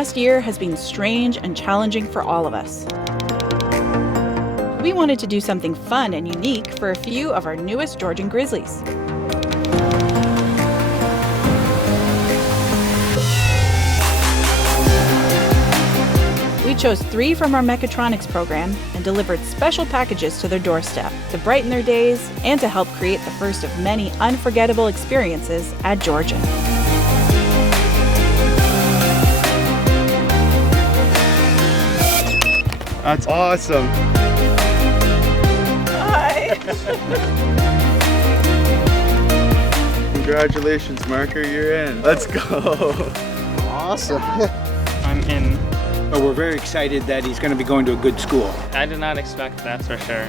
past year has been strange and challenging for all of us. We wanted to do something fun and unique for a few of our newest Georgian Grizzlies. We chose 3 from our mechatronics program and delivered special packages to their doorstep to brighten their days and to help create the first of many unforgettable experiences at Georgian. That's awesome. Hi. Congratulations, Marker, you're in. Let's go. Awesome. I'm in. But we're very excited that he's going to be going to a good school. I did not expect that, for sure.